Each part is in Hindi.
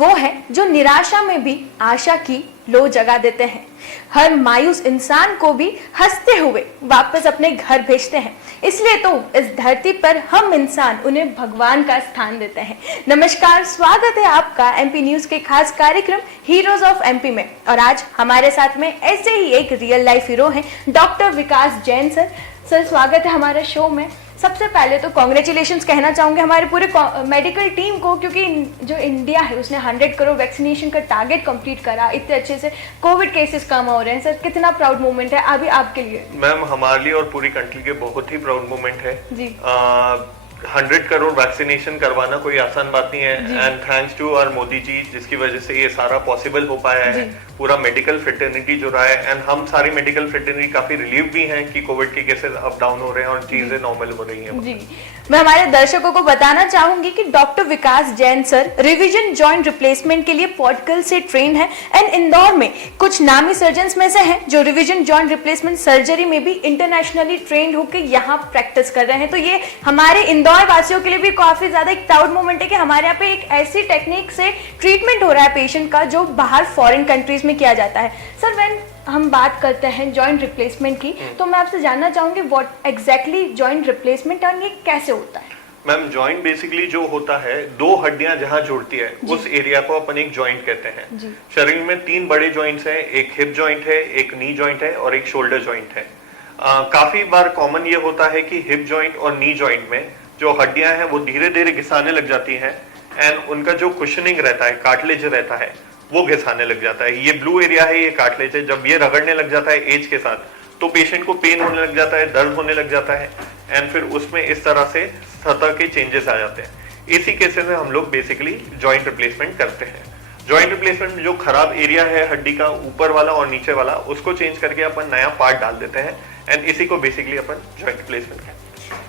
वो है जो निराशा में भी आशा की लो जगा देते हैं, हर मायूस इंसान को भी हंसते हुए वापस अपने घर भेजते हैं। इसलिए तो इस धरती पर हम इंसान उन्हें भगवान का स्थान देते हैं। नमस्कार, स्वागत है आपका एमपी न्यूज के खास कार्यक्रम हीरोज ऑफ एमपी में। और आज हमारे साथ में ऐसे ही एक रियल लाइफ हीरो हैं, doctor Vikas Jain sir. Sir, स्वागत है हमारे शो में। सबसे पहले तो कॉन्ग्रेचुलेशंस कहना चाहूँगी हमारे पूरे मेडिकल टीम को, क्योंकि जो इंडिया है उसने 100 करोड़ वैक्सीनेशन का टारगेट कंप्लीट करा, इतने अच्छे से कोविड केसेस कम हो रहे हैं। सर, कितना प्राउड मोमेंट है अभी आपके लिए? मैम, हमारे लिए और पूरी कंट्री के बहुत ही प्राउड मोमेंट है जी। 100 करोड़ वैक्सीनेशन करवाना कोई आसान बात नहीं है, and thanks to our Modi ji, जिसकी वजह से ये सारा पॉसिबल हो पाया है। पूरा मेडिकल फ्रेटर्निटी जो रहा है, एंड हम सारी मेडिकल फ्रेटर्निटी काफी रिलीव भी हैं कि कोविड के केसेस अप डाउन हो रहे हैं और चीजें नॉर्मल हो रही हैं। जी, मैं हमारे दर्शकों को बताना चाहूंगी कि doctor Vikas Jain sir revision joint replacement के लिए पॉटकल से ट्रेन है, एंड इंदौर में कुछ नामी सर्जन्स में से हैं जो रिवीजन जॉइंट रिप्लेसमेंट सर्जरी में भी इंटरनेशनली ट्रेंड होकर यहाँ प्रैक्टिस कर रहे हैं। तो ये हमारे इंदौर वासियों के लिए भी काफी ज्यादा एक प्राउड मोमेंट है कि हमारे यहाँ पे एक ऐसी टेक्निक से ट्रीटमेंट हो रहा है पेशेंट का जो बाहर फॉरेन कंट्रीज में किया जाता है। सर, व्हेन हम बात करते हैं जॉइंट रिप्लेसमेंट की, तो मैं आपसे जानना चाहूंगी व्हाट एग्जैक्टली जॉइंट रिप्लेसमेंट और ये कैसे होता है? मैम, जॉइंट बेसिकली जो होता है, दो हड्डियां जहां जुड़ती है उस एरिया को अपन एक जॉइंट कहते हैं। शरीर में 3 बड़े जॉइंट्स हैं, एक हिप जॉइंट है, एक नी जॉइंट है और एक शोल्डर जॉइंट है। काफी बार कॉमन ये होता है कि हिप जॉइंट और नी जॉइंट में जो हड्डियां हैं वो धीरे धीरे घिसाने लग जाती हैं, एंड उनका जो कुशनिंग रहता है, कार्टिलेज रहता है, वो घिसाने लग जाता है। ये ब्लू एरिया है, ये कार्टिलेज है। जब ये रगड़ने लग जाता है एज के साथ, तो पेशेंट को पेन होने लग जाता है, दर्द होने लग जाता है, एंड फिर उसमें इस तरह से सतह के चेंजेस आ जाते हैं। इसी केसेस में हम लोग बेसिकली जॉइंट रिप्लेसमेंट करते हैं। जॉइंट रिप्लेसमेंट में जो खराब एरिया है हड्डी का, ऊपर वाला और नीचे वाला, उसको चेंज करके अपन नया पार्ट डाल देते हैं, एंड इसी को बेसिकली अपन जॉइंट रिप्लेसमेंट कहते हैं।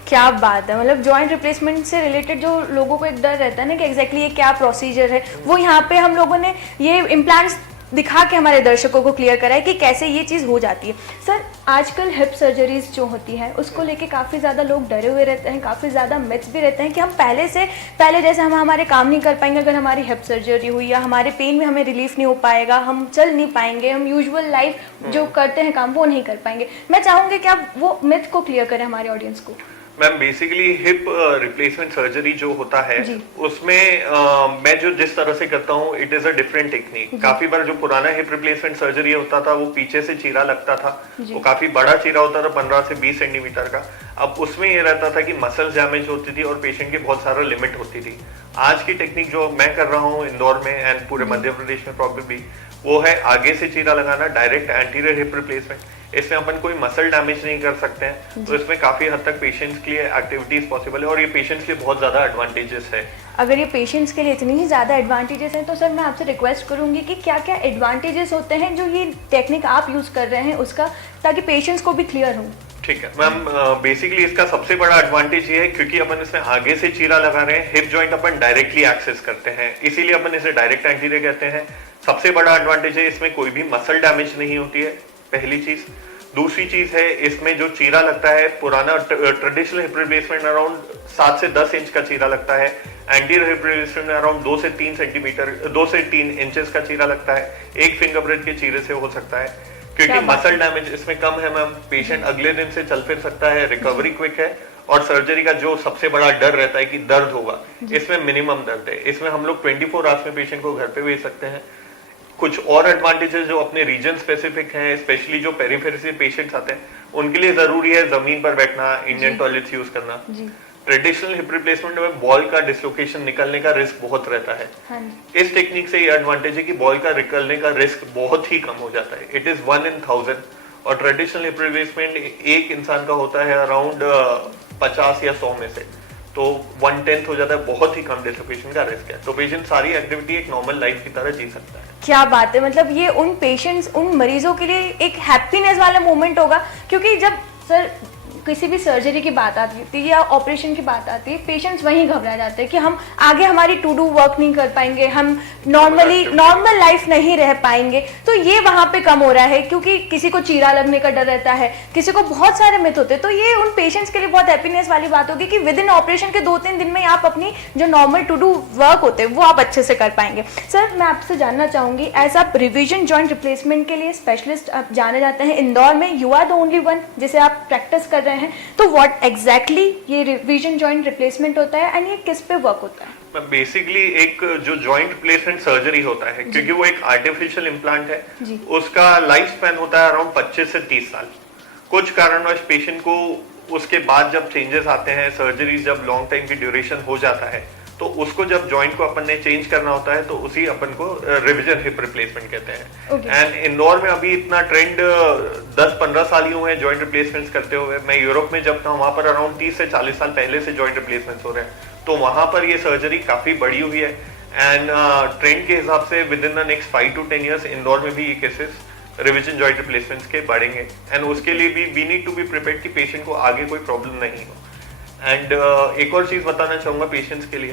क्या बात है, मतलब जॉइंट रिप्लेसमेंट से रिलेटेड जो लोगों को एक डर रहता है ना कि एग्जैक्टली ये क्या प्रोसीजर है, वो यहाँ पे हम लोगों ने ये इम्प्लांट्स दिखा के हमारे दर्शकों को क्लियर करा है कि कैसे ये चीज़ हो जाती है। सर, आजकल हिप सर्जरीज जो होती है उसको लेके काफ़ी ज़्यादा लोग डरे हुए रहते हैं, काफ़ी ज़्यादा मिथ्स भी रहते हैं कि हम पहले जैसे हम हमारे काम नहीं कर पाएंगे अगर हमारी हिप सर्जरी हुई, या हमारे पेन में हमें रिलीफ नहीं हो पाएगा, हम चल नहीं पाएंगे, हम यूजुअल लाइफ जो करते हैं काम वो नहीं कर पाएंगे। मैं चाहूँगी कि आप वो मिथ को क्लियर करें हमारे ऑडियंस को। Ma'am, basically hip replacement surgery जो होता है उसमें मैं जो जिस तरह से करता हूँ, it is a different technique. काफी बार जो पुराना हिप रिप्लेसमेंट सर्जरी होता था वो पीछे से चीरा लगता था, वो काफी बड़ा चीरा होता था, 15 से 20 सेंटीमीटर का। अब उसमें ये रहता था कि मसल डैमेज होती थी और पेशेंट की बहुत सारा लिमिट होती थी। आज की टेक्निक जो मैं कर रहा हूँ इंदौर में एंड पूरे मध्य प्रदेश में प्रॉब्लली, वो है आगे से चीरा लगाना, डायरेक्ट एंटीरियर हिप रिप्लेसमेंट। इसमें अपन कोई मसल डैमेज नहीं कर सकते हैं, तो इसमें काफी हद तक पेशेंट्स के लिए एक्टिविटीज पॉसिबल है, और ये पेशेंट्स के लिए बहुत ज्यादा एडवांटेजेस है। अगर ये पेशेंट्स के लिए इतनी ही ज्यादा एडवांटेजेस हैं, तो सर मैं आपसे रिक्वेस्ट करूंगी कि क्या क्या एडवांटेजेस होते हैं जो ये टेक्निक आप यूज कर रहे हैं उसका, ताकि पेशेंट्स को भी क्लियर हो। ठीक है मैम, बेसिकली इसका सबसे बड़ा एडवांटेज ये है क्योंकि अपन इसमें आगे से चीरा लगा रहे हैं, हिप जॉइंट अपन डायरेक्टली एक्सेस करते हैं, इसीलिए अपन इसे डायरेक्ट एंटीरियर कहते हैं। सबसे बड़ा एडवांटेज है इसमें कोई भी मसल डैमेज नहीं होती है, पहली चीज। दूसरी चीज है इसमें जो चीरा लगता है, पुराना ट्रेडिशनल हिप रिप्लेसमेंट अराउंड 7 से 10 इंच का चीरा लगता है, एंटीरियर हिप रिप्लेसमेंट अराउंड 2 से 3 सेंटीमीटर 2 से 3 इंचेस का चीरा लगता है। एक फिंगर ब्रेड के चीरे से हो सकता है, क्योंकि मसल डैमेज इसमें कम है मैम। पेशेंट अगले दिन से चल फिर सकता है, रिकवरी क्विक है, और सर्जरी का जो सबसे बड़ा डर रहता है कि दर्द होगा, इसमें मिनिमम दर्द है। इसमें हम लोग 24 आवर्स में पेशेंट को घर पे भेज सकते हैं। कुछ और एडवांटेजेस जो अपने रीजन स्पेसिफिक हैं, स्पेशली जो पेरिफेरी से पेशेंट्स आते हैं उनके लिए जरूरी है जमीन पर बैठना, इंडियन टॉयलेट्स यूज करना। ट्रेडिशनल हिप रिप्लेसमेंट में बॉल का डिस्लोकेशन निकलने का रिस्क बहुत रहता है। इस टेक्निक से ये एडवांटेज है कि बॉल का निकलने का रिस्क बहुत ही कम हो जाता है, इट इज 1 in 1000। और ट्रेडिशनल हिप रिप्लेसमेंट एक इंसान का होता है अराउंड 50 या 100 में से, तो 1/10 हो जाता है, बहुत ही कम डिस्लोकेशन का रिस्क है। तो पेशेंट सारी एक्टिविटी एक नॉर्मल लाइफ की तरह जी सकता है। क्या बात है, मतलब ये उन पेशेंट्स, उन मरीजों के लिए एक हैप्पीनेस वाला मोमेंट होगा, क्योंकि जब सर किसी भी सर्जरी की बात आती है या ऑपरेशन की बात आती है, पेशेंट्स वहीं घबरा जाते हैं कि हम आगे हमारी टू डू वर्क नहीं कर पाएंगे, हम नॉर्मल लाइफ नहीं रह पाएंगे। तो ये वहाँ पे कम हो रहा है क्योंकि किसी को चीरा लगने का डर रहता है, किसी को बहुत सारे मिथ होते हैं। तो ये उन पेशेंट्स के लिए बहुत हैप्पीनेस वाली बात होगी कि विद इन ऑपरेशन के 2-3 दिन में आप अपनी जो नॉर्मल टू डू वर्क होते हैं वो आप अच्छे से कर पाएंगे। सर मैं आपसे जानना चाहूंगी, एज आप रिवीजन जॉइंट रिप्लेसमेंट के लिए स्पेशलिस्ट आप जाने जाते हैं इंदौर में, you are the only one जिसे आप प्रैक्टिस कर रहे हैं, तो व्हाट एग्जैक्टली ये रिवीजन जॉइंट रिप्लेसमेंट होता है एंड ये किस पे वर्क होता है? बेसिकली एक जो जॉइंट रिप्लेसमेंट सर्जरी होता है, क्योंकि वो एक आर्टिफिशियल इम्प्लांट है, उसका लाइफ स्पैन होता है अराउंड 25 से 30 साल। कुछ कारणवश पेशेंट को उसके बाद जब चेंजेस आते हैं, सर्जरी जब लॉन्ग टाइम की ड्यूरेशन हो जाता है, तो उसको जब जॉइंट को अपन ने चेंज करना होता है तो उसी अपन को रिविजन हिप रिप्लेसमेंट कहते हैं। एंड इंदौर में अभी इतना ट्रेंड 10-15 साल ही हुए हैं जॉइंट रिप्लेसमेंट्स करते हुए। मैं यूरोप में जब था वहां पर अराउंड 30 से 40 साल पहले से जॉइंट रिप्लेसमेंट्स हो रहे हैं, तो वहां पर ये सर्जरी काफी बड़ी हुई है। एंड ट्रेंड के हिसाब से with in the next 5 to 10 years Indore में भी ये केसेस रिविजन जॉइंट रिप्लेसमेंट्स के बढ़ेंगे। एंड उसके लिए भी we need to be prepared कि पेशेंट को आगे कोई प्रॉब्लम नहीं हो। एंड एक और चीज बताना चाहूंगा पेशेंट्स के लिए,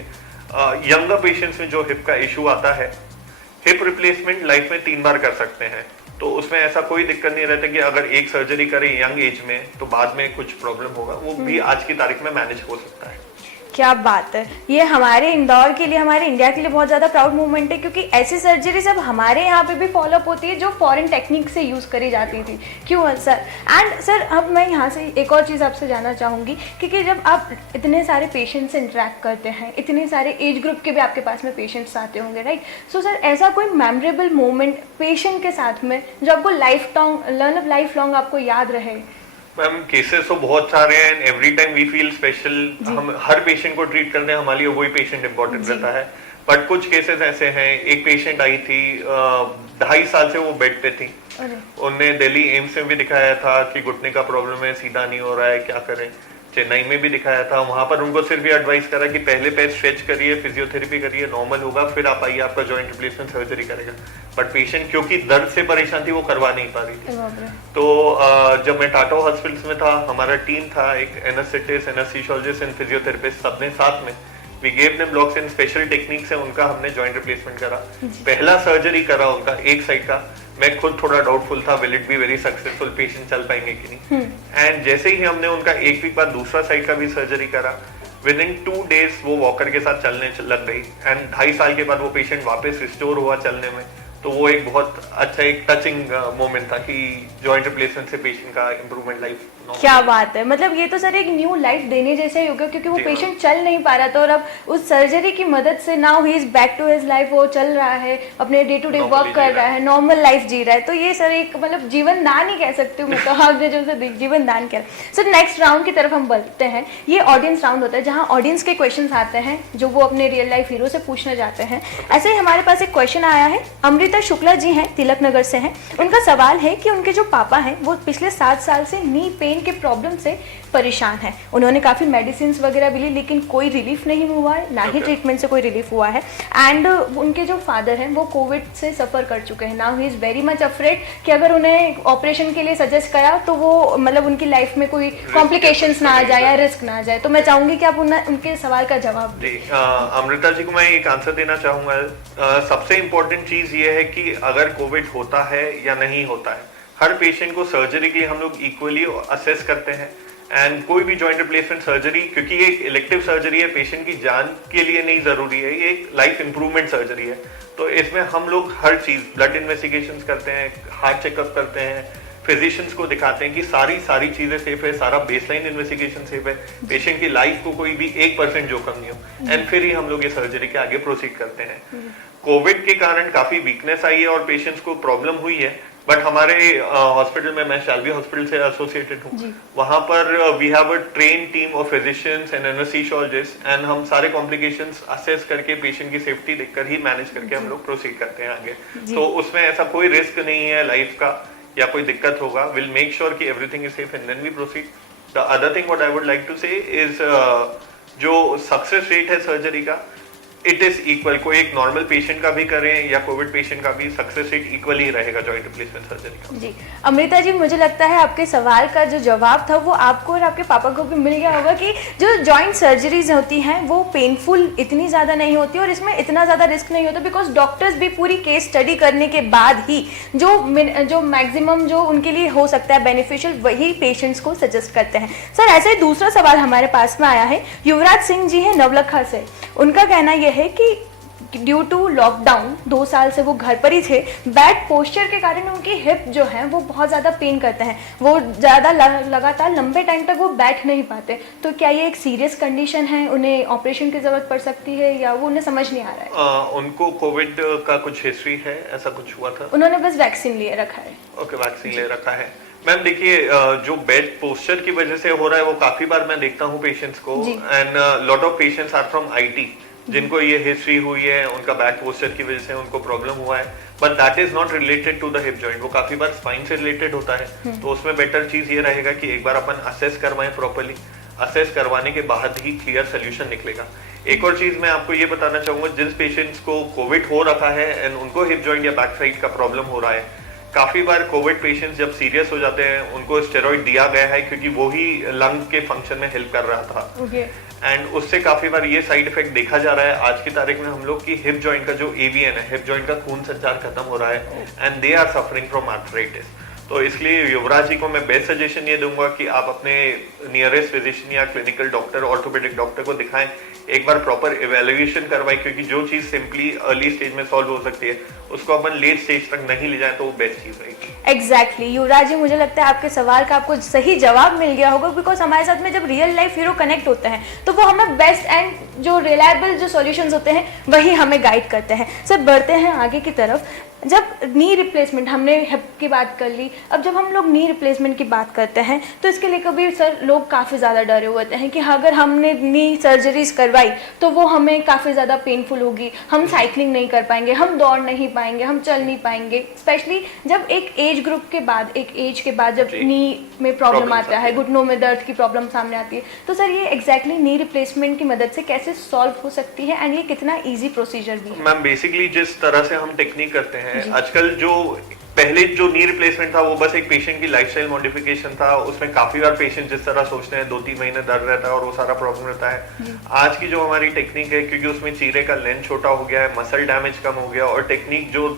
यंगर पेशेंट्स में जो हिप का इशू आता है, हिप रिप्लेसमेंट लाइफ में 3 बार कर सकते हैं, तो उसमें ऐसा कोई दिक्कत नहीं रहता कि अगर एक सर्जरी करें यंग एज में तो बाद में कुछ प्रॉब्लम होगा, वो भी आज की तारीख में मैनेज हो सकता है। क्या बात है, ये हमारे इंदौर के लिए, हमारे इंडिया के लिए बहुत ज़्यादा प्राउड मूवमेंट है क्योंकि ऐसी सर्जरी सब हमारे यहाँ पे भी फॉलोअप होती है जो फॉरेन टेक्निक से यूज़ करी जाती थी। क्यों सर? एंड सर अब मैं यहाँ से एक और चीज़ आपसे जानना चाहूँगी क्योंकि जब आप इतने सारे पेशेंट से इंटरेक्ट करते हैं, इतने सारे एज ग्रुप के भी आपके पास में पेशेंट्स आते होंगे, राइट? सो सर ऐसा कोई मेमोरेबल मोमेंट पेशेंट के साथ में जो आपको लाइफ लॉन्ग आपको याद रहे? मैम केसेस तो बहुत सारे हैं, every time we feel special. हम हर पेशेंट को ट्रीट करने हमारे लिए वही पेशेंट इंपॉर्टेंट रहता है, बट कुछ केसेस ऐसे हैं। एक पेशेंट आई थी 2.5 साल से वो बेड पे थी, उनने दिल्ली एम्स में भी दिखाया था कि घुटने का प्रॉब्लम है, सीधा नहीं हो रहा है, क्या करें। चेन्नई में भी दिखाया था, वहां पर उनको सिर्फ ये एडवाइस करा कि पहले पैर स्ट्रेच करिए, फिजियोथेरेपी करिए, नॉर्मल होगा, फिर आप आइए, आपका जॉइंट रिप्लेसमेंट सर्जरी करेगा। बट पेशेंट क्योंकि दर्द से परेशान थी वो करवा नहीं पा रही थी। तो जब मैं टाटा हॉस्पिटल्स में था, हमारा टीम था, एक एनेस्थेटिस्ट, एनेस्थीसियोलॉजिस्ट एंड फिजियोथेरेपिस्ट, सबने साथ में we gave them blocks and special technique से उनका हमने जॉइंट रिप्लेसमेंट करा। पहला सर्जरी करा उनका एक साइड का, मैं खुद थोड़ा डाउटफुल था will it be very successful, patient चल पाएंगे कि नहीं। एंड जैसे ही हमने उनका एक वीक बाद दूसरा साइड का भी सर्जरी करा, विद इन 2 days वो वॉकर के साथ चलने लग गई। एंड 2.5 साल के बाद वो पेशेंट वापस रिस्टोर हुआ चलने में। तो वो एक बहुत अच्छा एक टचिंग मोमेंट था कि जॉइंट रिप्लेसमेंट से पेशेंट का इम्प्रूवमेंट लाइफ। क्या बात है, मतलब ये तो सर एक न्यू लाइफ देने जैसा ही हो गया क्योंकि वो पेशेंट चल नहीं पा रहा था और अब उस सर्जरी की मदद से now he is back to his life, वो चल रहा है, अपने डे टू डे वर्क कर रहा है, नॉर्मल लाइफ जी रहा है। तो ये सर एक मतलब जीवन दान ही कह सकते हो, मतलब आपने जो जीवन दान किया। सर नेक्स्ट राउंड की तरफ हम बढ़ते हैं। ये ऑडियंस राउंड होता है जहाँ ऑडियंस के क्वेश्चन आते हैं जो वो अपने रियल लाइफ हीरो से पूछना चाहते हैं। ऐसे ही हमारे पास एक क्वेश्चन आया है, अमृता शुक्ला जी हैं, तिलक नगर से हैं। उनका सवाल है कि उनके जो पापा हैं वो पिछले 7 साल से नी पेन के प्रॉब्लम से परेशान है। उन्होंने काफ़ी मेडिसिन वगैरह भी ली लेकिन कोई रिलीफ नहीं हुआ है, ना ही ट्रीटमेंट से कोई रिलीफ हुआ है। एंड उनके जो फादर हैं वो कोविड से सफ़र कर चुके हैं। Now he is very much afraid कि अगर उन्हें ऑपरेशन के लिए सजेस्ट करा तो वो मतलब उनकी लाइफ में कोई कॉम्प्लिकेशंस ना आ जाए या रिस्क ना आ जाए। तो मैं चाहूँगी कि आप उनके सवाल का जवाब दें। अमृता जी को मैं एक आंसर देना चाहूँगा। सबसे इम्पोर्टेंट चीज़ ये है कि अगर कोविड होता है या नहीं होता है, हर पेशेंट को सर्जरी के लिए हम लोग इक्वली असेस करते हैं। एंड कोई भी जॉइंट रिप्लेसमेंट सर्जरी, क्योंकि ये एक इलेक्टिव सर्जरी है, पेशेंट की जान के लिए नहीं जरूरी है, ये एक लाइफ इंप्रूवमेंट सर्जरी है। तो इसमें हम लोग हर चीज, ब्लड इन्वेस्टिगेशंस करते हैं, हार्ट चेकअप करते हैं, फिजिशियंस को दिखाते हैं कि सारी चीजें सेफ है, सारा बेसलाइन इन्वेस्टिगेशन सेफ है, पेशेंट की लाइफ को कोई भी 1% जोखिम नहीं हो, एंड फिर ही हम लोग ये सर्जरी के आगे प्रोसीड करते हैं। कोविड के कारण काफी वीकनेस आई है और पेशेंट्स को प्रॉब्लम हुई है, बट हमारे हॉस्पिटल में, मैं शाल्वी हॉस्पिटल से एसोसिएटेड हूँ, वहां पर we have a train team of physicians and anaesthesiologist, and हम सारे कॉम्प्लिकेशंस असेस करके पेशेंट की सेफ्टी देखकर ही मैनेज करके हम लोग प्रोसीड करते हैं आगे। तो उसमें ऐसा कोई रिस्क नहीं है लाइफ का या कोई दिक्कत होगा। विल मेक श्योर कि everything is safe and then we proceed. The other thing what I would like to say is जो सक्सेस रेट है सर्जरी का, इट इज इक्वल, कोई एक नॉर्मल पेशेंट का भी करें या कोविड पेशेंट का भी, सक्सेस रेट इक्वल ही रहेगा जॉइंट रिप्लेसमेंट सर्जरी का। जी अमृता जी, मुझे लगता है आपके सवाल का जो जवाब था वो आपको और आपके पापा को भी मिल गया होगा कि जो जॉइंट सर्जरीज होती हैं वो पेनफुल इतनी ज़्यादा नहीं होती और इसमें इतना ज़्यादा रिस्क नहीं होता, बिकॉज डॉक्टर्स भी पूरी केस स्टडी करने के बाद ही जो मैक्सिमम जो उनके लिए हो सकता है बेनिफिशियल वही पेशेंट्स को सजेस्ट करते हैं। सर ऐसे ही दूसरा सवाल हमारे पास में आया है, युवराज सिंह जी हैं नवलखा से। उनका कहना यह है कि ड्यू टू लॉकडाउन 2 साल से वो घर पर ही थे, बैड पोस्चर के कारण उनकी हिप जो है वो बहुत ज़्यादा पेन करते हैं, वो ज़्यादा लगातार लंबे टाइम तक वो बैठ नहीं पाते। तो क्या ये एक सीरियस कंडीशन है, उन्हें ऑपरेशन की ज़रूरत पड़ सकती है या वो उन्हें समझ नहीं आ रहा है? उनको कोविड का कुछ हिस्ट्री है, ऐसा कुछ हुआ था? उन्होंने बस वैक्सीन लिए रखा है। ओके, वैक्सीन ले रखा है। मैम देखिए, जो बेड पोस्चर की वजह से हो रहा है वो काफी बार मैं देखता हूँ पेशेंट्स को, and lot of patients are from IT जिनको ये हिस्ट्री हुई है, उनका बैक पोस्चर की वजह से उनको प्रॉब्लम हुआ है, but that is not related to the hip joint. वो काफी बार स्पाइन से रिलेटेड होता है, तो उसमें बेटर चीज ये रहेगा कि एक बार अपन असेस करवाएं प्रॉपर्ली। असेस करवाने के बाद ही क्लियर सोल्यूशन निकलेगा। एक और चीज मैं आपको ये बताना चाहूंगा, जिन पेशेंट्स को कोविड हो रखा है एंड उनको हिप जॉइंट या बैक साइड का प्रॉब्लम हो रहा है, काफी बार कोविड पेशेंट्स जब सीरियस हो जाते हैं उनको स्टेरॉइड दिया गया है क्योंकि वो ही लंग के फंक्शन में हेल्प कर रहा था, एंड उससे काफी बार ये साइड इफेक्ट देखा जा रहा है आज की तारीख में हम लोग की हिप जॉइंट का जो एवीएन है, हिप जॉइंट का खून संचार खत्म हो रहा है and they are suffering from arthritis. तो इसलिए युवराज जी को मैं बेस्ट सजेशन ये दूंगा कि आप अपने नियरेस्ट फिजिशियन या क्लिनिकल डॉक्टर, ऑर्थोपेडिक डॉक्टर को दिखाएं, एक बार प्रॉपर इवेल्युएशन करवाएं, क्योंकि जो चीज सिंपली अर्ली स्टेज में सॉल्व हो सकती है उसको अपन लेट स्टेज तक नहीं ले जाए तो वो बेस्ट चीज रहेगी। एग्जैक्टली युवराज जी, मुझे लगता है आपके सवाल का आपको सही जवाब मिल गया होगा, बिकॉज हमारे साथ में जब रियल लाइफ हीरो कनेक्ट होते हैं तो वो हमें बेस्ट एंड जो रिलायबल जो सॉल्यूशंस होते हैं वही हमें गाइड करते हैं। सर बढ़ते हैं आगे की तरफ। जब नी रिप्लेसमेंट, हमने हिप की बात कर ली, अब जब हम लोग नी रिप्लेसमेंट की बात करते हैं तो इसके लिए कभी सर लोग काफ़ी ज़्यादा डरे हुए हैं कि अगर हमने नी सर्जरीज करवाई तो वो हमें काफ़ी ज़्यादा पेनफुल होगी, हम साइकिलिंग नहीं कर पाएंगे, हम दौड़ नहीं पाएंगे, हम चल नहीं पाएंगे। स्पेशली जब एक एज ग्रुप के बाद, एक एज के बाद जब नी में प्रॉब्लम आता है, घुटनों में दर्द की प्रॉब्लम सामने आती है, तो सर ये एग्जैक्टली नी रिप्लेसमेंट की मदद से कैसे सॉल्व हो सकती है एंड ये कितना ईजी प्रोसीजर भी है? मैम बेसिकली जिस तरह से हम टेक्निक करते हैं आजकल, जो पहले जो नी रिप्लेसमेंट था वो बस एक पेशेंट की लाइफस्टाइल मॉडिफिकेशन था, उसमें काफी बार पेशेंट जिस तरह सोचते हैं 2-3 महीने दर्द रहता है और वो सारा प्रॉब्लम रहता है। आज की जो हमारी टेक्निक है, क्योंकि उसमें चीरे का लेंथ छोटा हो गया है, मसल डैमेज कम हो गया और टेक्निक जो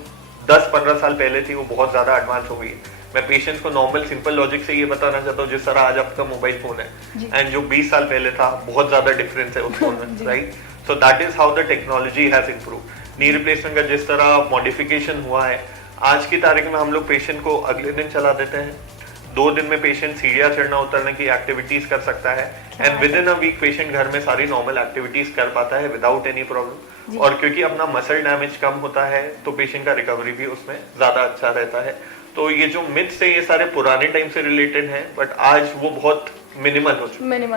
10-15 साल पहले थी वो बहुत ज्यादा एडवांस हो गई है। मैं पेशेंट्स को नॉर्मल सिंपल लॉजिक से ये बताना चाहता हूँ, जिस तरह आज आपका मोबाइल फोन है एंड जो 20 साल पहले था बहुत ज्यादा डिफरेंस है उस फोन में, right? So that is how the technology has improved. Knee replacement का जिस तरह मॉडिफिकेशन हुआ है, आज की तारीख में हम लोग पेशेंट को अगले दिन चला देते हैं। 2 दिन में पेशेंट सीढ़ियां चढ़ना उतरने की एक्टिविटीज कर सकता है and within a week patient घर में सारी नॉर्मल एक्टिविटीज कर पाता है विदाउट एनी प्रॉब्लम। और क्योंकि अपना मसल डैमेज कम होता है तो पेशेंट का रिकवरी भी उसमें ज्यादा अच्छा रहता है। तो ये जो मिथ्स है ये सारे पुराने टाइम से रिलेटेड हैं, बट आज वो बहुत मिनिमल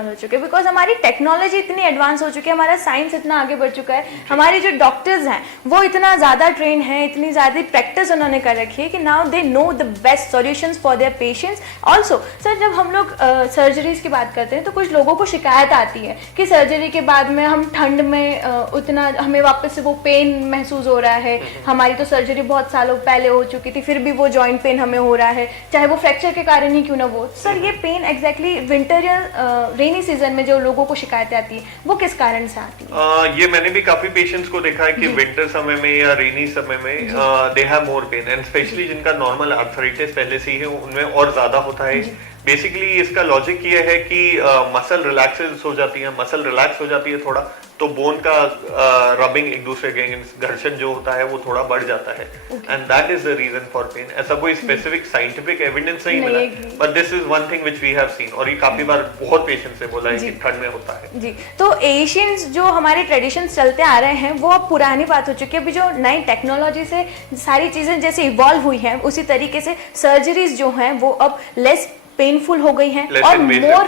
हो चुके बिकॉज हमारी टेक्नोलॉजी इतनी एडवांस हो चुकी है, हमारा साइंस इतना आगे बढ़ चुका है, हमारे जो डॉक्टर्स हैं वो इतना ज़्यादा ट्रेन हैं, इतनी ज़्यादा प्रैक्टिस उन्होंने कर रखी है कि now they know the best solutions for their patients. Also sir जब हम लोग सर्जरीज की बात करते हैं तो कुछ लोगों को शिकायत आती है कि सर्जरी के बाद में हम ठंड में उतना हमें वापस से वो पेन महसूस हो रहा है, हमारी तो सर्जरी बहुत सालों पहले हो चुकी थी फिर भी वो जॉइंट पेन हमें हो रहा है, चाहे वो फ्रैक्चर के कारण ही क्यों ना हो। सर ये पेन एग्जैक्टली विंटर या रेनी सीजन में जो लोगों को शिकायतें आती है वो किस कारण से आती है? ये मैंने भी काफी पेशेंट्स को देखा है कि विंटर समय में या रेनी समय में they have more pen and specially जिनका नॉर्मल आर्थराइटिस पहले से ही है उनमें और ज्यादा होता है। बेसिकली इसका लॉजिक ये है कि मसल रिलैक्सेस हो जाती है, मसल रिलैक्स हो जाती है थोड़ा, तो बोन का रबिंग एक दूसरे के अगेंस्ट घर्षण जो होता है वो थोड़ा बढ़ जाता है and that is the reason for pain. ऐसा कोई स्पेसिफिक साइंटिफिक एविडेंस नहीं मिला, but this is one thing which we have seen और ये काफी बार बहुत पेशेंट्स से बोला है कि ठंड में होता है। जी, तो एशियंस जो हमारे ट्रेडिशंस चलते आ रहे हैं वो अब पुरानी बात हो चुकी है। अभी जो नई टेक्नोलॉजी से सारी चीजें जैसे इवॉल्व हुई हैं उसी तरीके से सर्जरीज जो हैं वो अब लेस पेनफुल हो गई हैं और मोर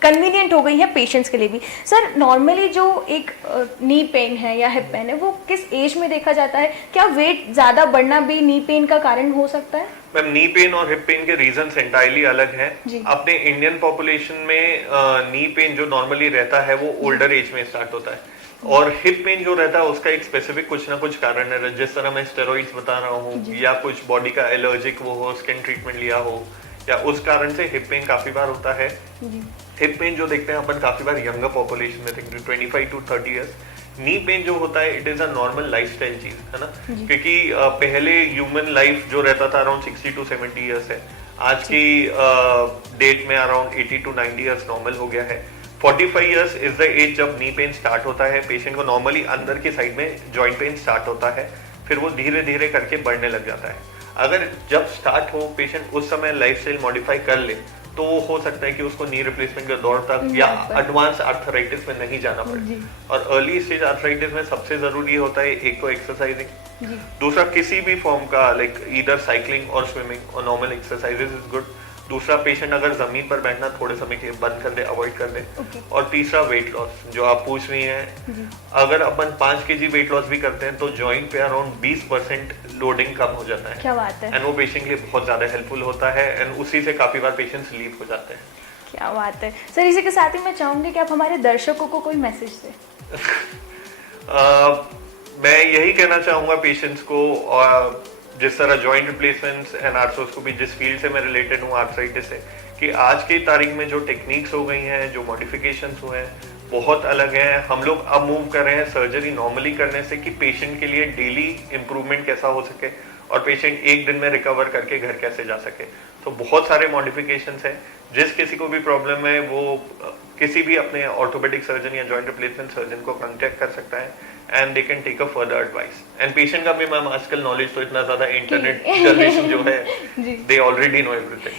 कन्वीनियंट हो गई है पेशेंट्स के लिए भी। सर नॉर्मली जो एक नी पेन है या हिप पेन है वो किस एज में देखा जाता है? क्या वेट ज्यादा बढ़ना भी नी पेन का कारण हो सकता है? मैम नी पेन और हिप पेन के रीजंस एंटायरली अलग हैं। अपने इंडियन पॉपुलेशन में नी पेन जो नॉर्मली रहता है वो ओल्डर एज में स्टार्ट होता है, और हिप पेन जो रहता है उसका एक स्पेसिफिक कुछ ना कुछ कारण है, जिस तरह मैं स्टेरॉइड्स बता रहा हूँ या कुछ बॉडी का एलर्जिक वो हो, स्किन ट्रीटमेंट लिया हो, या उस कारण से हिप पेन काफी बार होता है। हिप पेन जो देखते हैं अपन काफी बार यंगर पॉपुलेशन में देखते हैं 25 to 30 इयर्स। नी पेन जो होता है it is a normal lifestyle चीज है ना, क्योंकि पहले ह्यूमन लाइफ जो रहता था अराउंड 60 to 70 इयर्स है, आज की डेट में अराउंड 80 to 90 इयर्स नॉर्मल हो गया है। 45 इयर्स इज द एज जब नी पेन स्टार्ट होता है। पेशेंट को नॉर्मली अंदर की साइड में जॉइंट पेन स्टार्ट होता है, फिर वो धीरे धीरे करके बढ़ने लग जाता है। अगर जब स्टार्ट हो पेशेंट उस समय लाइफस्टाइल मॉडिफाई कर ले तो हो सकता है कि उसको नी रिप्लेसमेंट के दौर तक या एडवांस आर्थराइटिस में नहीं जाना पड़े। और अर्ली स्टेज आर्थराइटिस में सबसे जरूरी होता है एक तो एक्सरसाइजिंग, दूसरा किसी भी फॉर्म का लाइक ईदर साइकिलिंग और स्विमिंग और नॉर्मल एक्सरसाइजेस इज गुड। दूसरा पेशेंट अगर जमीन पर बैठना थोड़े समय के लिए बंद कर दे, अवॉइड कर दे। और तीसरा वेट लॉस जो आप पूछ रही हैं, अगर अपन 5 kg वेट लॉस भी करते हैं तो जॉइंट पे अराउंड 20% लोडिंग कम हो जाता है। क्या बात है। एंड वो पेशेंट के लिए बहुत ज्यादा हेल्पफुल होता है एंड उसी से काफी बार पेशेंट स्लीप हो जाते हैं। क्या बात है सर। इसी के साथ ही मैं चाहूंगी कि आप हमारे दर्शकों को कोई मैसेज दें। मैं यही कहना चाहूंगा पेशेंट्स को, जिस तरह जॉइंट रिप्लेसमेंट्स एंड आर्थ्रोस्कोपी जिस फील्ड से मैं रिलेटेड हूँ आर्थराइटिस से, कि आज की तारीख में जो टेक्निक्स हो गई हैं, जो मॉडिफिकेशंस हुए हैं बहुत अलग हैं। हम लोग अब मूव कर रहे हैं सर्जरी नॉर्मली करने से कि पेशेंट के लिए डेली इम्प्रूवमेंट कैसा हो सके और पेशेंट एक दिन में रिकवर करके घर कैसे जा सके। तो बहुत सारे मॉडिफिकेशंस हैं। जिस किसी को भी प्रॉब्लम है वो किसी भी अपने ऑर्थोपेडिक सर्जन या जॉइंट रिप्लेसमेंट सर्जन को कांटेक्ट कर सकता है and they can take a further advice. And patient का भी मैम आजकल नॉलेज तो इतना ज्यादा इंटरनेट जनरेशन जो है दे ऑलरेडी नो एवरीथिंग।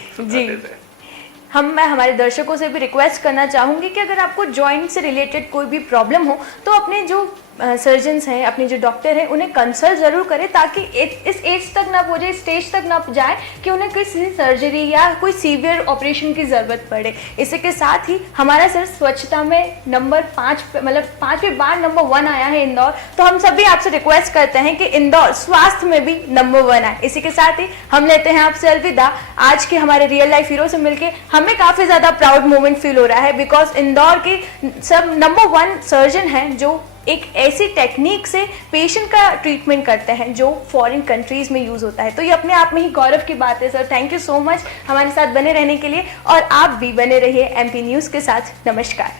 मैं हमारे दर्शकों से भी रिक्वेस्ट करना चाहूँगी कि अगर आपको जॉइंट से रिलेटेड कोई भी प्रॉब्लम हो तो अपने जो सर्जन्स हैं, अपने जो डॉक्टर हैं, उन्हें कंसल्ट ज़रूर करें ताकि इस एज तक ना पहुँचे, स्टेज तक ना जाए कि उन्हें किसी सर्जरी या कोई सीवियर ऑपरेशन की ज़रूरत पड़े। इसी के साथ ही हमारा सर स्वच्छता में नंबर 5 मतलब 5वीं बार नंबर 1 आया है इंदौर, तो हम सभी आपसे रिक्वेस्ट करते हैं कि इंदौर स्वास्थ्य में भी नंबर 1 आए। इसी के साथ ही हम लेते हैं आपसे अलविदा। आज के हमारे रियल लाइफ हीरो से मिलकर हमें काफ़ी ज़्यादा प्राउड मोमेंट फील हो रहा है, बिकॉज इंदौर के सब नंबर 1 सर्जन हैं जो एक ऐसी टेक्निक से पेशेंट का ट्रीटमेंट करते हैं जो फॉरेन कंट्रीज में यूज होता है। तो ये अपने आप में ही गौरव की बात है। Sir thank you so much हमारे साथ बने रहने के लिए, और आप भी बने रहिए MP न्यूज़ के साथ। नमस्कार।